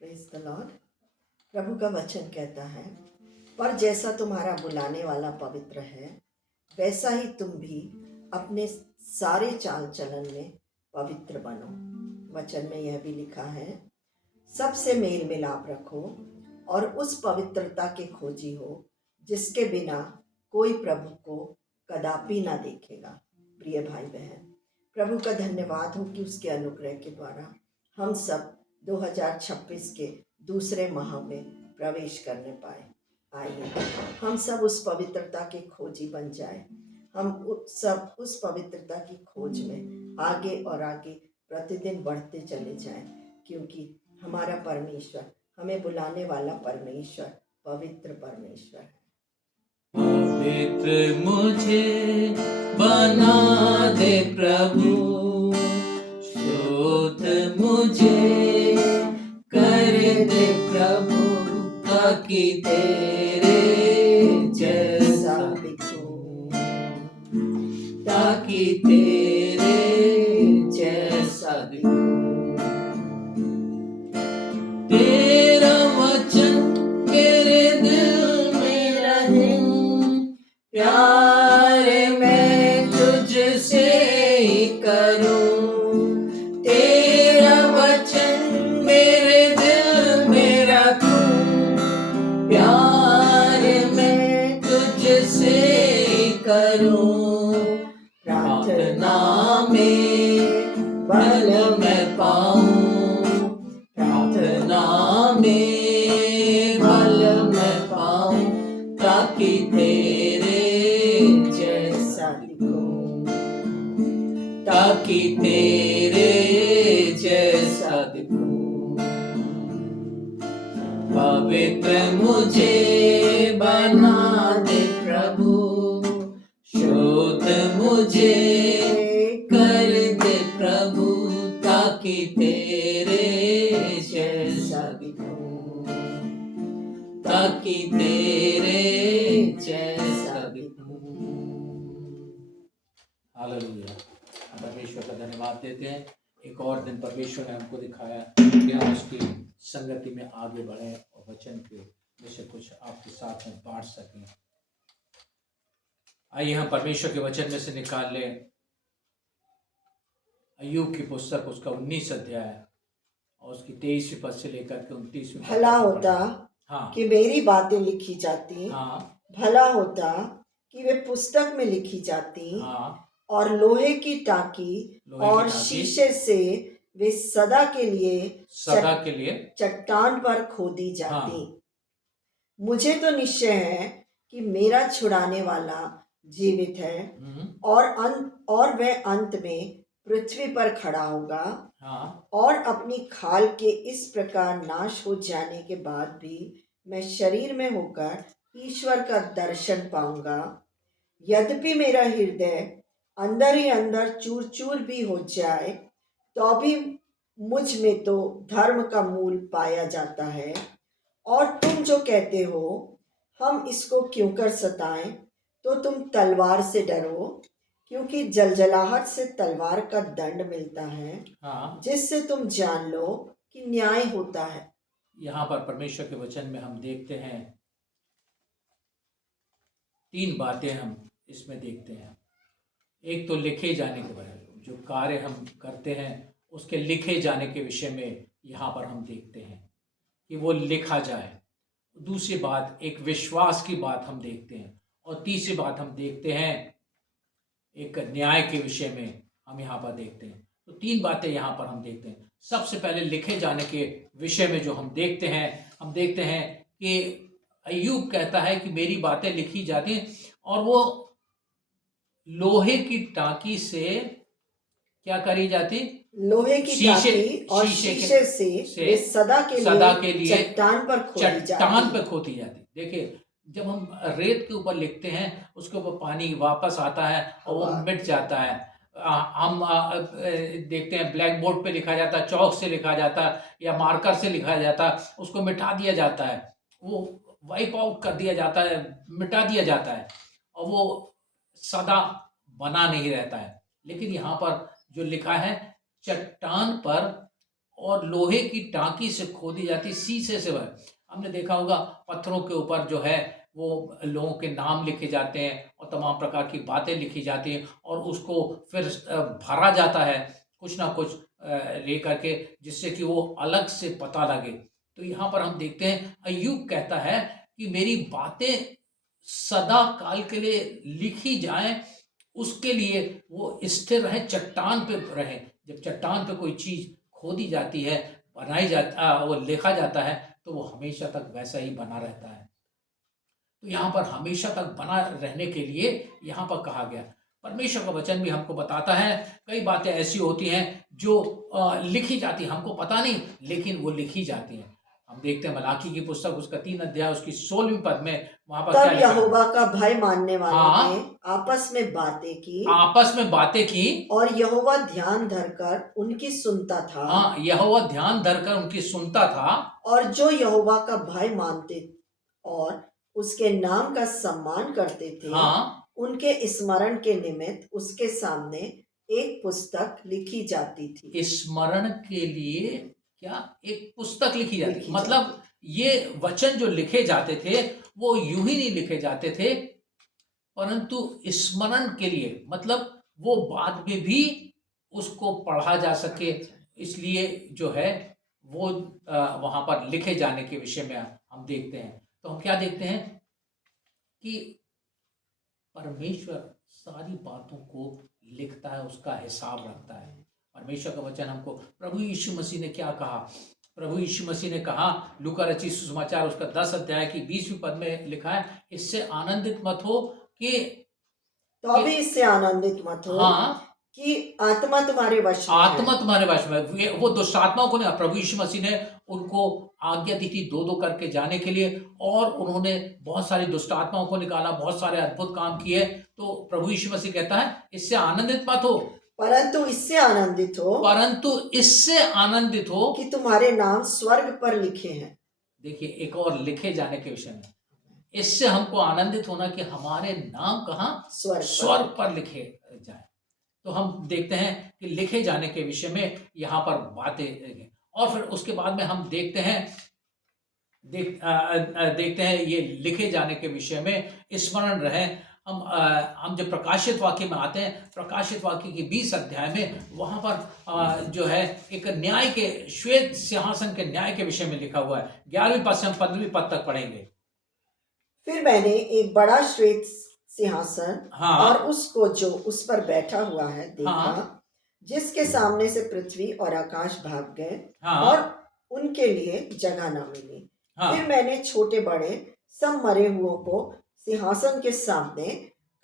Praise the Lord. प्रभु का वचन कहता है, पर जैसा तुम्हारा बुलाने वाला पवित्र है, वैसा ही तुम भी अपने सारे चाल चलन में पवित्र बनो। वचन में यह भी लिखा है, सबसे मेल मिलाप रखो और उस पवित्रता के खोजी हो जिसके बिना कोई प्रभु को कदापि ना देखेगा। प्रिय भाई बहन, प्रभु का धन्यवाद हो कि उसके अनुग्रह के द्वारा हम सब 2026 के दूसरे माह में प्रवेश करने पाए। आइए हम सब उस पवित्रता के खोजी बन जाए। हम सब उस पवित्रता की खोज में आगे और आगे प्रतिदिन बढ़ते चले जाएं, क्योंकि हमारा परमेश्वर, हमें बुलाने वाला परमेश्वर पवित्र परमेश्वर है। पवित्र मुझे बना दे प्रभु, शुद्ध मुझे कर दे प्रभु, ताकि तेरे जैसा दिखूं, ताकि तेरे जैसा दिखूं। तेरा वचन मेरे दिल में रहे, प्यार मैं तुझसे ही करूं। तेरा वचन मेरे दिल में रखूं, प्यार मैं तुझसे ही करूं। प्रार्थना में बल मैं पाऊं, प्रार्थना में बल मैं पाऊं, ताकि तेरे जैसा दिखूं, ताकि तेरे जैसा दिखूं। पवित्र मुझे बना दे प्रभु, शुद्ध मुझे कर दे प्रभु, ताकि तेरे जैसा दिखूं, ताकि तेरे जैसा दिखूं। हालेलुया। परमेश्वर का धन्यवाद देते हैं। एक और दिन परमेश्वर ने हमको दिखाया कि हम उसकी संगति में आगे बढ़े और वचन के विषय कुछ आपके साथ में बांट सकें। आइए हम परमेश्वर के वचन में से निकाल लें अय्यूब की पुस्तक, उसका 19 अध्याय और उसकी 23वीं पद से लेकर के 29वीं। भला होता कि मेरी बातें लिखी जाती, भला होता कि वे पुस्तक में लिखी जाती, और लोहे की टाकी और शीशे से वे सदा के लिए चट्टान पर खोदी जाती। मुझे तो निश्चय है कि मेरा छुड़ाने वाला जीवित है, और वह अंत में पृथ्वी पर खड़ा होगा, और अपनी खाल के इस प्रकार नाश हो जाने के बाद भी मैं शरीर में होकर ईश्वर का दर्शन पाऊंगा। यद्यपि मेरा हृदय अंदर ही अंदर चूर चूर भी हो जाए, तो भी मुझ में तो धर्म का मूल पाया जाता है। और तुम जो कहते हो हम इसको क्यों कर सताएं, तो तुम तलवार से डरो, क्योंकि जलजलाहट से तलवार का दंड मिलता है, जिससे तुम जान लो कि न्याय होता है। यहाँ पर परमेश्वर के वचन में हम देखते हैं 3 बातें हम इसमें देखते हैं। एक तो लिखे जाने के बारे में, जो कार्य हम करते हैं उसके लिखे जाने के विषय में यहाँ पर हम देखते हैं कि वो लिखा जाए। दूसरी बात, एक विश्वास की बात हम देखते हैं, और तीसरी बात हम देखते हैं एक न्याय के विषय में हम यहाँ पर देखते हैं। तो 3 बातें यहाँ पर हम देखते हैं। सबसे पहले लिखे जाने के विषय में जो हम देखते हैं कि अय्यूब कहता है कि मेरी बातें लिखी जाती हैं, और वो लोहे की टाकी से क्या करी जाती, लोहे की टाकी और शीशे से सदा के लिए चट्टान पर खोदी जाती। देखिए, जब हम रेत के ऊपर लिखते हैं उसके ऊपर पानी वापस आता है और वो मिट जाता है। हम देखते हैं ब्लैक बोर्ड पे लिखा जाता है, चौक से लिखा जाता है या मार्कर से लिखा जाता है, उसको मिटा दिया जाता है, वो वाइप आउट कर दिया जाता है, मिटा दिया जाता है, और वो सदा बना नहीं रहता है। लेकिन यहाँ पर जो लिखा है, चट्टान पर और लोहे की टांकी से खोदी जाती, शीशे से भर। हमने देखा होगा पत्थरों के ऊपर जो है वो लोगों के नाम लिखे जाते हैं और तमाम प्रकार की बातें लिखी जाती हैं और उसको फिर भरा जाता है कुछ ना कुछ लेकर के, जिससे कि वो अलग से पता लगे। तो यहाँ पर हम देखते हैं अय्यूब कहता है कि मेरी बातें सदा काल के लिए लिखी जाएं, उसके लिए वो स्थिर रहे, चट्टान पे रहे। जब चट्टान पे कोई चीज खोदी जाती है, वो लिखा जाता है, तो वो हमेशा तक वैसा ही बना रहता है। तो यहाँ पर हमेशा तक बना रहने के लिए यहाँ पर कहा गया। परमेश्वर का वचन भी हमको बताता है कई बातें ऐसी होती हैं जो लिखी जाती हैं, हमको पता नहीं लेकिन वो लिखी जाती हैं। हम देखते हैं मलाकी की पुस्तक उसका 3 अध्याय उसकी 16वीं पद में वहां पर तब यहोवा का भय मानने वालों ने आपस में बातें की और यहोवा ध्यान धरकर उनकी सुनता था। हाँ, यहोवा ध्यान धरकर उनकी सुनता था। और जो यहोवा का भय मानते और उसके नाम का सम्मान करते थे, उनके स्मरण के निमित्त उसके सामने एक पुस्तक लिखी जाती थी। स्मरण के लिए क्या एक पुस्तक लिखी जाती थी? मतलब ये वचन जो लिखे जाते थे वो यूं ही नहीं लिखे जाते थे, परंतु स्मरण के लिए, मतलब वो बाद में भी उसको पढ़ा जा सके, इसलिए जो है वो वहां पर लिखे जाने के विषय में हम देखते हैं। तो हम क्या देखते हैं कि परमेश्वर सारी बातों को लिखता है, उसका हिसाब रखता है। परमेश्वर का वचन हमको प्रभु यीशु मसीह ने क्या कहा? प्रभु यीशु मसीह ने कहा, लूका रचित सुसमाचार उसका 10 अध्याय की 20वीं पद में लिखा है, इससे आनंदित मत हो कि तो अभी इससे आनंदित मत हो कि आत्मा तुम्हारे वश में, आत्मा तुम्हारे वश में। वो दुष्ट आत्माओं को नहीं, प्रभु यीशु मसीह ने उनको आज्ञा दी थी 2-2 करके जाने के लिए, और उन्होंने बहुत सारी दुष्ट आत्माओं को निकाला, बहुत सारे अद्भुत काम किए। तो प्रभु यीशु मसीह कहता है इससे आनंदित मत हो, परंतु इससे आनंदित हो कि तुम्हारे नाम स्वर्ग पर लिखे हैं। देखिए, एक और लिखे जाने के विषय में इससे हमको आनंदित होना कि हमारे नाम कहाँ? स्वर्ग पर लिखे जाए। तो हम देखते हैं कि लिखे जाने के विषय में यहाँ पर बातें, और फिर उसके बाद में हम देखते हैं ये लिखे जाने के विषय में स्मरण रहे। हम जब प्रकाशित वाक्य में आते हैं, प्रकाशित वाक्य के 20 अध्याय में वहां पर जो है एक न्याय के, श्वेत सिंहासन के न्याय के विषय में लिखा हुआ है। 11वीं पद से हम 15वीं पद तक पढ़ेंगे। फिर मैंने एक बड़ा श्वेत सिंहासन और उसको जो उस पर बैठा हुआ है देखा, जिसके सामने से पृथ्वी और आकाश भाग गए और उनके लिए जगह न मिली। फिर मैंने छोटे बड़े सब मरे हुओं को सिंहासन के सामने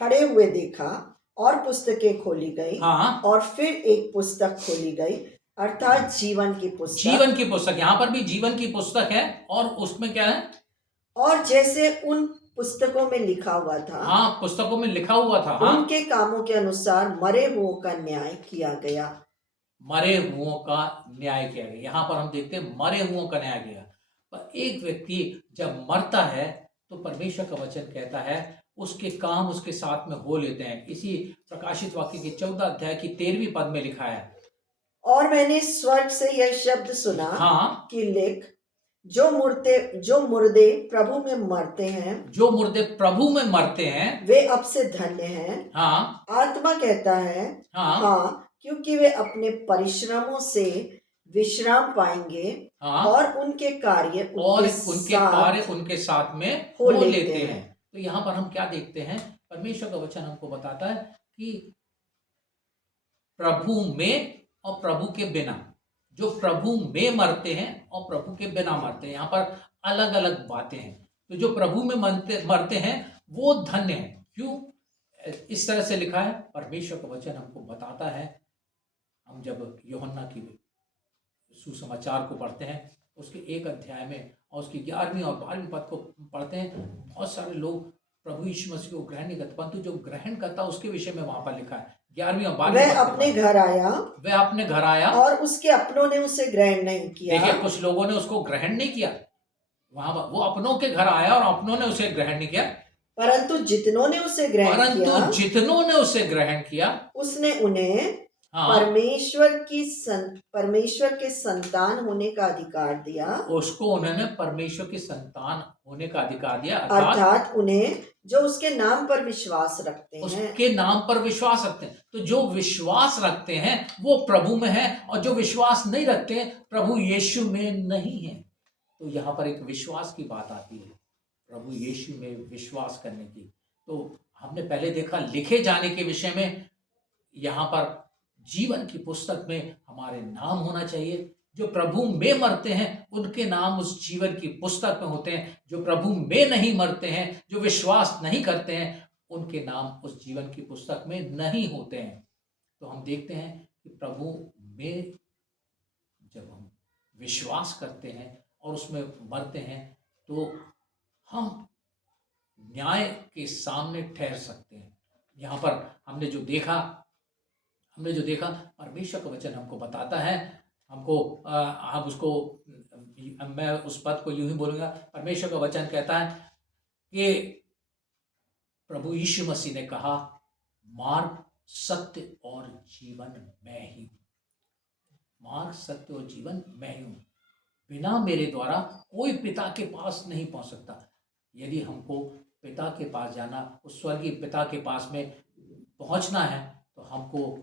खड़े हुए देखा और पुस्तकें खोली गई और फिर एक पुस्तक खोली गई, अर्थात जीवन की पुस्तक। यहाँ पर भी जीवन की पुस्तक है, और उसमें क्या है? और जैसे उन पुस्तकों में लिखा हुआ था, पुस्तकों में लिखा हुआ था, उनके कामों के अनुसार मरे हुओं का न्याय किया गया। मरे हुओं का न्याय किया गया। यहाँ पर हम देखते हैं मरे हुओं का न्याय किया। पर एक व्यक्ति जब मरता है तो परमेश्वर का वचन कहता है उसके काम उसके साथ में हो लेते हैं। इसी प्रकाशित वाक्य के 14 अध्याय की 13वीं पद में लिखा है, और मैंने स्वर्ग से यह शब्द सुना कि लिख, जो मुर्दे प्रभु में मरते हैं, वे अब से धन्य हैं। आत्मा कहता है क्योंकि वे अपने परिश्रमों से विश्राम पाएंगे और उनके कार्य उनके साथ में हो लेते हैं। तो यहाँ पर हम क्या देखते हैं? परमेश्वर का वचन हमको बताता है कि प्रभु में और प्रभु के बिना, जो प्रभु में मरते हैं और प्रभु के बिना मरते हैं, यहाँ पर अलग अलग बातें हैं। तो जो प्रभु में मरते हैं वो धन्य हैं। क्यों इस तरह से लिखा है? परमेश्वर का वचन हमको बताता है। हम जब यूहन्ना की सुसमाचार को पढ़ते हैं, उसके 1 अध्याय में और उसकी 11वीं और 12वीं पद को पढ़ते हैं, बहुत सारे लोग प्रभु यीशु मसीह को ग्रहण नहीं करते, परंतु जो ग्रहण करता उसके विषय में वहां पर लिखा है 11वीं और 12वीं। वह अपने घर आया और उसके अपनों ने उसे ग्रहण नहीं किया। देखिए, कुछ लोगों ने उसको ग्रहण नहीं किया, वहां पर वो अपनों के घर आया और अपनों ने उसे ग्रहण नहीं किया, परंतु जितनों ने उसे ग्रहण किया, उसने उन्हें परमेश्वर के संतान होने का अधिकार दिया, उसको उन्होंने परमेश्वर की संतान होने का अधिकार दिया, अर्थात उन्हें जो उसके नाम पर विश्वास रखते हैं, उसके नाम पर विश्वास रखते हैं। तो जो विश्वास रखते हैं वो प्रभु में है, और जो विश्वास नहीं रखते हैं प्रभु यीशु में नहीं है। तो यहाँ पर एक विश्वास की बात आती है, प्रभु यीशु में विश्वास करने की। तो हमने पहले देखा लिखे जाने के विषय में, यहाँ पर जीवन की पुस्तक में हमारे नाम होना चाहिए। जो प्रभु में मरते हैं उनके नाम उस जीवन की पुस्तक में होते हैं। जो प्रभु में नहीं मरते हैं, जो विश्वास नहीं करते हैं, उनके नाम उस जीवन की पुस्तक में नहीं होते हैं। तो हम देखते हैं कि प्रभु में जब हम विश्वास करते हैं और उसमें मरते हैं तो हम न्याय के सामने ठहर सकते हैं। यहाँ पर हमने जो देखा परमेश्वर का वचन हमको बताता है, हमको हम उसको, मैं उस पद को यूं ही बोलूँगा। परमेश्वर का वचन कहता है कि प्रभु यीशु मसीह ने कहा, मार्ग सत्य और जीवन मैं ही हूँ। मार्ग सत्य और जीवन मैं ही हूँ, बिना मेरे द्वारा कोई पिता के पास नहीं पहुँच सकता। यदि हमको पिता के पास जाना, उस स्वर्गीय पिता के पास में पहुँचना है, तो हमको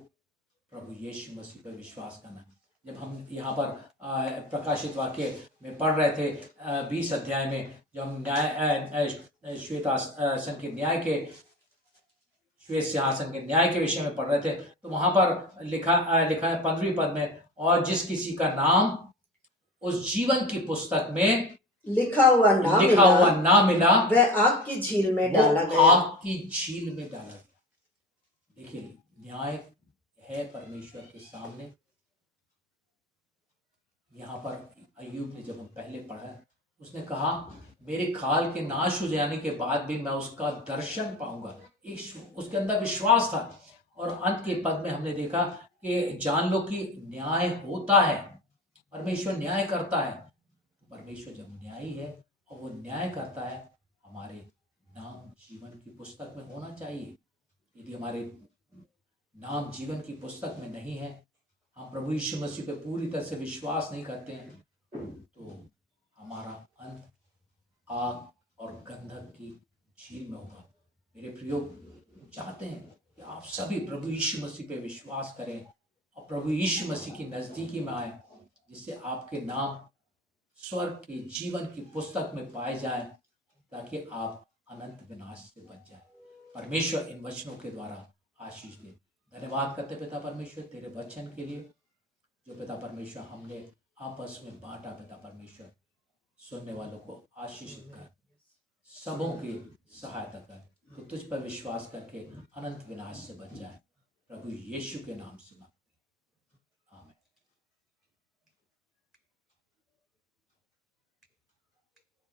प्रभु यीशु मसीह पर विश्वास करना है। जब हम यहाँ पर प्रकाशित वाक्य में पढ़ रहे थे 20 अध्याय में, जब हम श्वेत सिंहासन के न्याय के विषय में पढ़ रहे थे, तो वहाँ पर लिखा है 15वीं पद में, और जिस किसी का नाम उस जीवन की पुस्तक में लिखा हुआ ना मिला वह आग की झील में डाला गया। आग की झील में डाला गया। देखिए, न्याय है परमेश्वर के सामने। यहाँ पर अय्यूब ने, जब हम पहले पढ़ा, उसने कहा मेरे खाल के नाश हो जाने के बाद भी मैं उसका दर्शन पाऊंगा। उसके अंदर विश्वास था। और अंत के पद में हमने देखा कि जान लो कि न्याय होता है, परमेश्वर न्याय करता है। परमेश्वर जब न्यायी है और वो न्याय करता है, हमारे नाम जीवन की पुस्तक में होना चाहिए। यदि हमारे नाम जीवन की पुस्तक में नहीं है, हम प्रभु यीशु मसीह पे पूरी तरह से विश्वास नहीं करते हैं, तो हमारा अंत आग और गंधक की झील में होगा। मेरे प्रियो, चाहते हैं कि आप सभी प्रभु यीशु मसीह पे विश्वास करें और प्रभु यीशु मसीह की नज़दीकी में आए, जिससे आपके नाम स्वर्ग के जीवन की पुस्तक में पाए जाए, ताकि आप अनंत विनाश से बच जाए। परमेश्वर इन वचनों के द्वारा आशीष दे। धन्यवाद करते पिता परमेश्वर तेरे वचन के लिए, जो पिता परमेश्वर हमने आपस में बांटा। पिता परमेश्वर, सुनने वालों को आशीषित कर, सबों की सहायता कर, तो तुझ पर विश्वास करके अनंत विनाश से बच जाए। प्रभु यीशु के नाम से